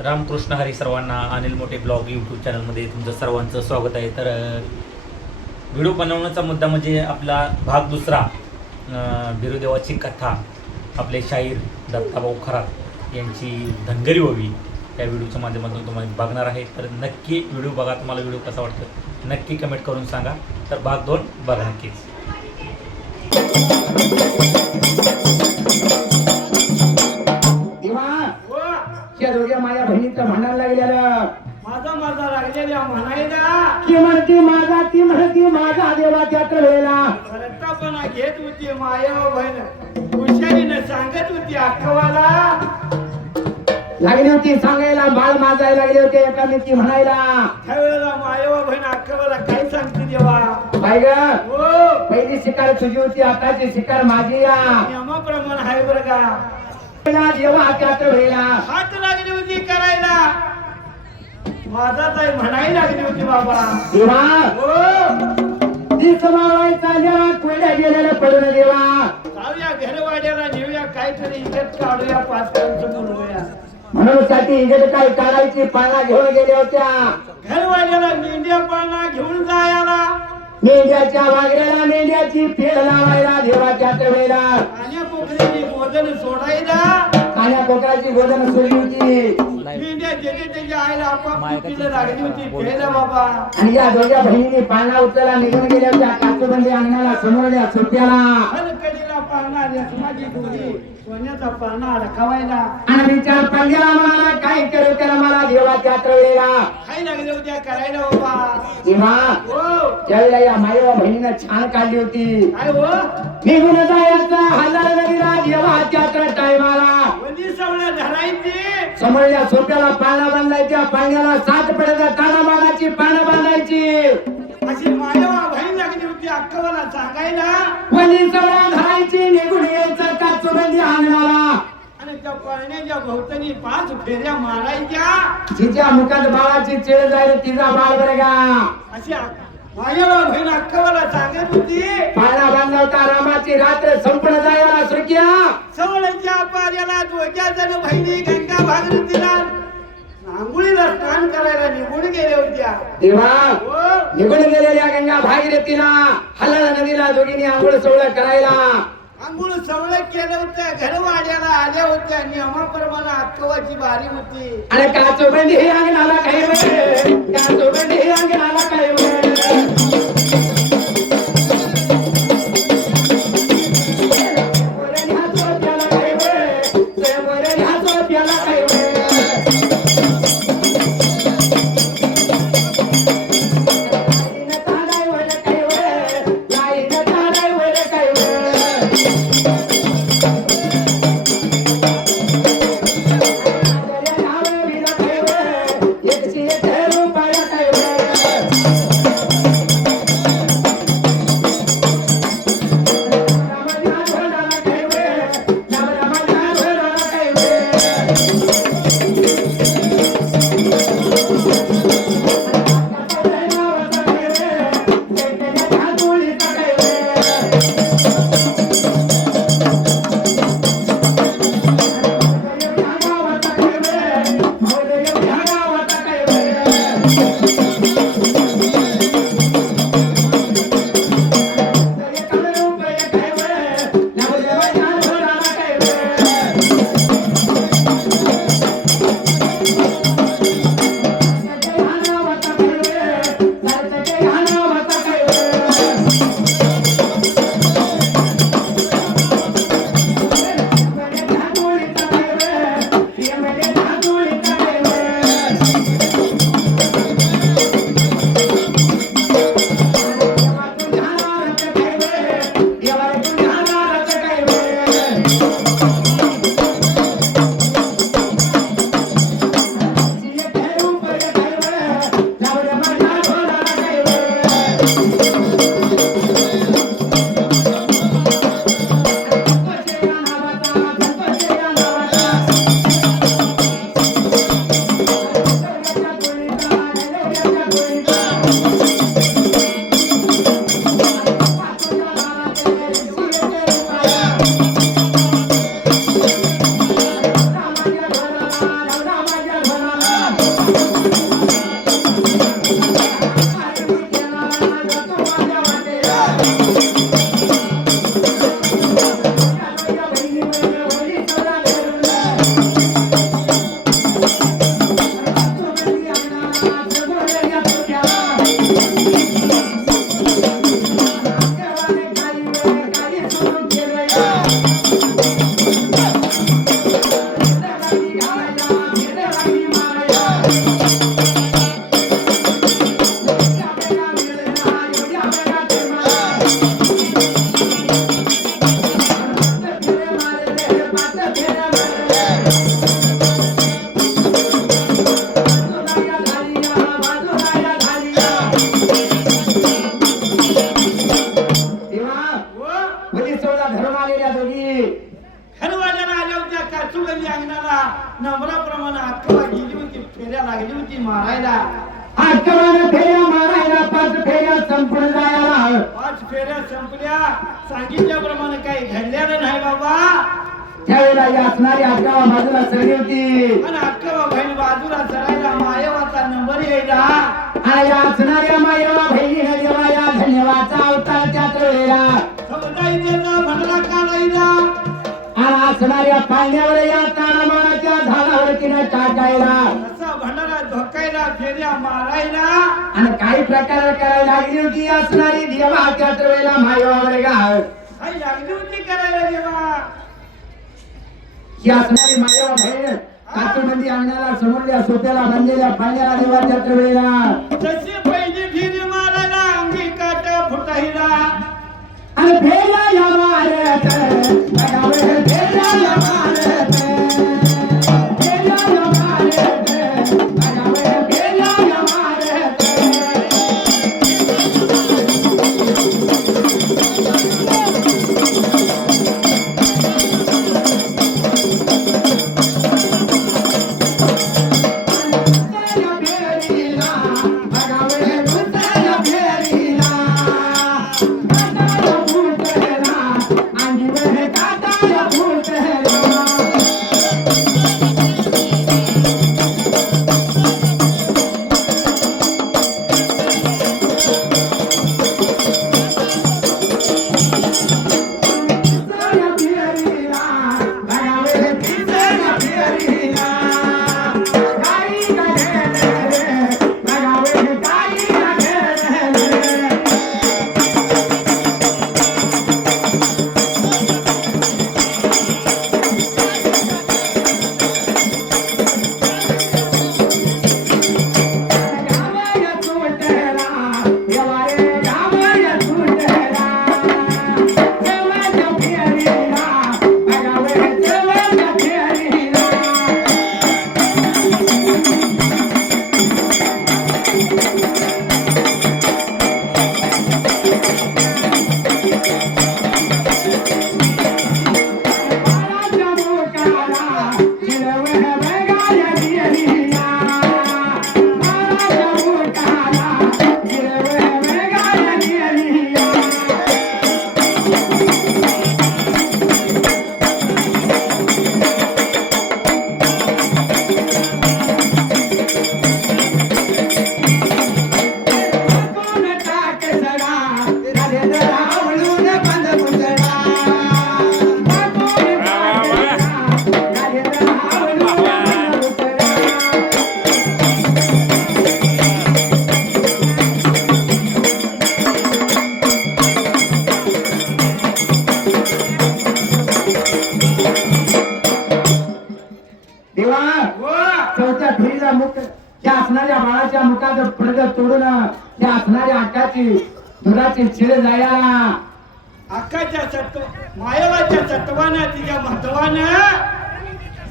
रामकृष्ण हरी सर्वांना. अनिल मोठे blog YouTube चॅनलमध्ये तुमचं सर्वांचं स्वागत आहे. तर व्हिडिओ बनवण्याचा मुद्दा म्हणजे आपला भाग दुसरा, बिरुदेवाची कथा, आपले शाहीर दत्ताभाऊ खरात यांची धनगरी व्हावी या व्हिडिओच्या माध्यमातून तुम्हाला बघणार आहे. तर नक्की व्हिडिओ बघा. तुम्हाला व्हिडिओ कसा वाटतो नक्की कमेंट करून सांगा. तर भाग 2 बघा नक्कीच. दोघ्या माझ्या बहिणीचं म्हणायला लागलेलं माझा माझा लागलेल्या म्हणायला ती म्हणती माझा, ती म्हणती माझा देवाच्या वेळेला रट्टापणा घेत होती माया बहीण, हुशारीनं सांगत होती अक्कवाला, लागली होती सांगायला, बाळ माजायला लागले होते एकामेकी म्हणायला. त्यावेळेला माया बहीण अक्कवाला काय सांगते देवा? बाई ग, हो पहिली शिकार तुझी होती, आताची शिकार माझी या. नियमाप्रमाणे आहे बरं का. जेव्हा त्याच वेळेला हात लागली होती करायला, माझा ताई म्हणायला लागली होती बाबा. देवा हो ती समावायचा जेव्हा कोयड्या गेलेलं पडून देवा, जाऊया घरवाड्याला नेऊया, काहीतरी इज्जत काढूया, पाच काळचं बोलूया म्हणून साठी इकडे काय काढायची पाळणा घेऊन गेल्या होत्या. घरवाड्याला मेंढ्या पाळणा घेऊन जायला, मेंढ्याच्या वागऱ्याला मेंढ्याची फेड लावायला देवाच्या वेळेला, आणि पोखरीची मोजन सोडायला, कान्या कोकराची गोदन सोडली होती. मेंढ्या ज्याच्या त्याच्या आईला आपापली लागली होती फेला बाबा. आणि या दोघ्या बहिणींनी पाळणा उचलला, निघून गेल्या होत्या काचूबंदी अंगणाला समोरल्या सोप्याला. हलकडीला पाळणा रेशमाची दोरी, सोन्याचा पाळणा अडकावायला, आणि विचार पंजाला मला काय करू त्याला मला देवाच्या वेळेला काही लागल्या होत्या करायला बाबा. तेव्हा हो त्यावेळेला या माईवा बहिणीनं छान काढली होती. काय हो निघून जायचा हजार नदीला देवाच्या टायमाला, वली सवळ्या धरायची, समोरल्या सोप्याला पाळणा बांधायच्या, पाण्याला सात पडायचा, ताना बांधायची, पानं बांधायची. अशी माया बहीण लागली होती अक्कवाला सांगायला. वली सवळ्या धरायची, निघून यायचं काचूबंदी अंगणाला. आणि त्या पाळण्याच्या भोवतणी 5 फेऱ्या मारायच्या. तिच्या मुखात बाळाची चेळ जाईल, तिचा बाळ बरं का. अशी माया बहीण अक्कवाला सांगत होती. पाळणा बांधला होता, रामाची रात्र संपूर्ण जायला सुरक्या. सवळ्याच्या पाऱ्याला दोघ्या जण बहिणी गंगा भागीरथीला आंघोळीला स्नान करायला निघून गेल्या होत्या. तेव्हा हो निघून गेलेल्या गंगा भागीरथीला हलल नदीला दोघींनी आंघोळ सोहळा करायला. आंघोळ सवळ केलं होतं, घरवाड्याला आल्या होत्या, नियमाप्रमाणे अक्कवाची बारी होती. आणि काचोबंदी हे अंगणाला काही वेळ, काचोबंदी हे अंगणाला काही वेळ. सांगितल्याप्रमाणे अक्कवा गेली होती, फेऱ्या लागली होती मारायला. अक्कवानं फेऱ्या मारायला 5 फेऱ्या संपून जायला. 5 फेऱ्या संपल्या, सांगितल्याप्रमाणे काही घडलेलं नाही बाबा. त्यावेळेला ही असणारी अक्कवा बाजूला सरली होती आणि अक्कवा बहीण बाजूला सरायला मायवाचा नंबर यायला. आणि या असणाऱ्या मायवा बहिणीने जेव्हा या धन्यवादचा अवतार त्याच वेळेला समुदायाचा भंडरा काढायला. आणि असणाऱ्या पाण्यावर या ताणामानाच्या झाडावर तिने टाकायला असा भंडारा धोकायला, फेऱ्या मारायला. आणि काही प्रकार करायला लागली होती असणारी देवा त्याच वेळेला मायवावर गाव काही लागली होती करायला देवा. ही असणारी मायवा बहीण काचूबंदी अंगणाला समोरल्या सोप्याला बांधलेल्या पाण्याला देवा त्याच वेळेला तशी पहिली फेरी मारायला अंगी काट फुटायला. आणि फेऱ्या या मारत बघावे फेऱ्या या मारत फेऱ्या या मारत बघावे फेऱ्या या मारत. चौथ्या फेरीला मुख त्या असणाऱ्या बाळाच्या मुखाचं पडदं तोडून त्या असणाऱ्या अक्काची दुधाची शिळ जाया अक्काच्या मायवाच्या सत्वानं तिच्या महत्वानं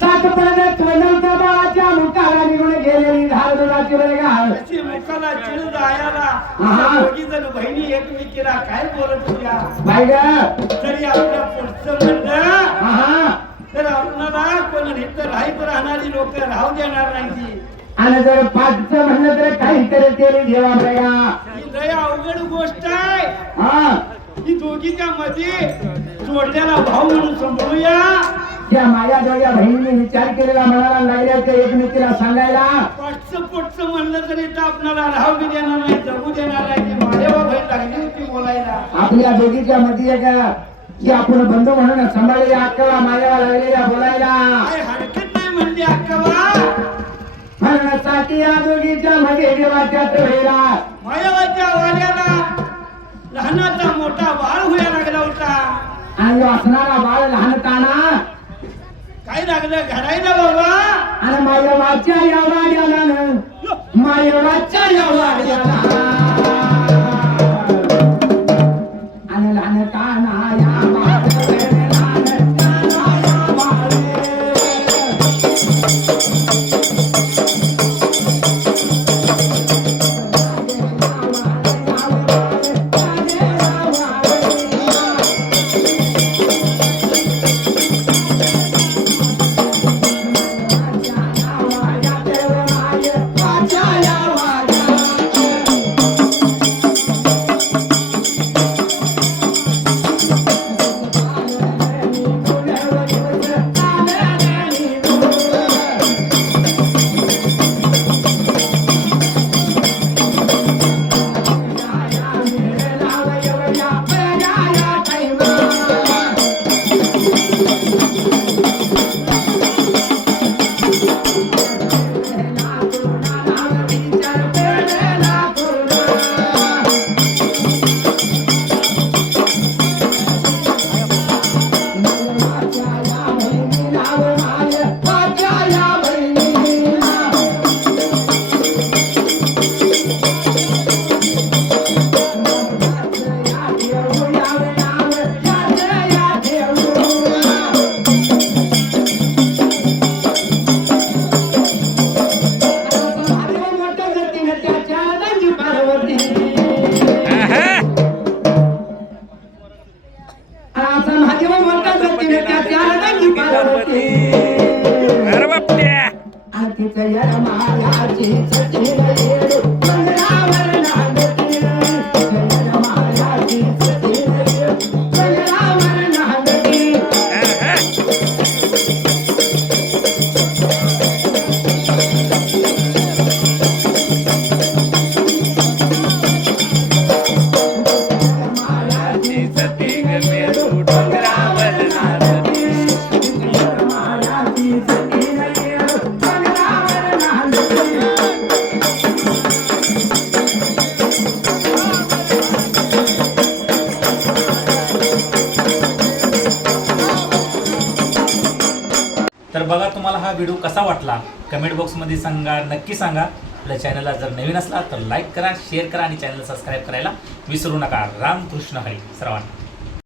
7 पडदं तोडून त्या बाळाच्या मुखाला निघून गेलेली धार दुधाची वर्गा अशी मुखाला चिळ जायला आहा. दोघी जण बहिणी एकमेकीला काय बोलत होत्या. बाई ग तरी आपल्या पुढचं म्हणलं आहा तर आपणाला कोण इथं राहीत राहणारी लोक राहू देणार नाही. आणि जर पाचचं म्हणलं तर काहीतरी केली देवा बघा ही लय अवघड गोष्ट आहे. हा ही दोघीच्या मध्ये जोडलेला भाऊ म्हणून समजूया. त्या माझ्या दोघ्या बहिणीने विचार केलेला मनाला लागल्या ते एकमेकीला सांगायला पाठचं पोटचं म्हणलं तरी तर आपणाला राहू बी देणार नाही, जगू देणार नाही. ती माझ्या बहीण लागली होती बोलायला. आपल्या दोघीच्या मध्ये एक की आपण बंधू म्हणून सांभाळलेल्या अक्कला माझ्या लागलेल्या बोलायला काय हरकत नाही म्हणली अक्कवा. म्हणण्यासाठी या दोघीच्या मध्ये देवाच्या वेळेला मायावाच्या वाड्याला लहानाचा मोठा बाळ होया लागला होता. आणि जो असणारा बाळ लहानताना काय लागलं घडायला बाबा. आणि मायवाच्या या वाड्याला मायवाच्या या वाड्याला आणि लहानताना या बाळाला लहानताना या बाळाला तिचं यरमाळ्याची सचिन येडू मंगळावर नांदती यरमाळ्याची सचिन येडू मंगळावर नांदती तर बघा, तुम्हाला हा व्हिडिओ कसा वाटला कमेंट बॉक्समध्ये सांगा, नक्की सांगा. आपल्या चॅनलला जर नवीन असला तर लाईक करा, शेअर करा आणि चॅनल सबस्क्राईब करायला विसरू नका. रामकृष्ण हरी सर्वांना.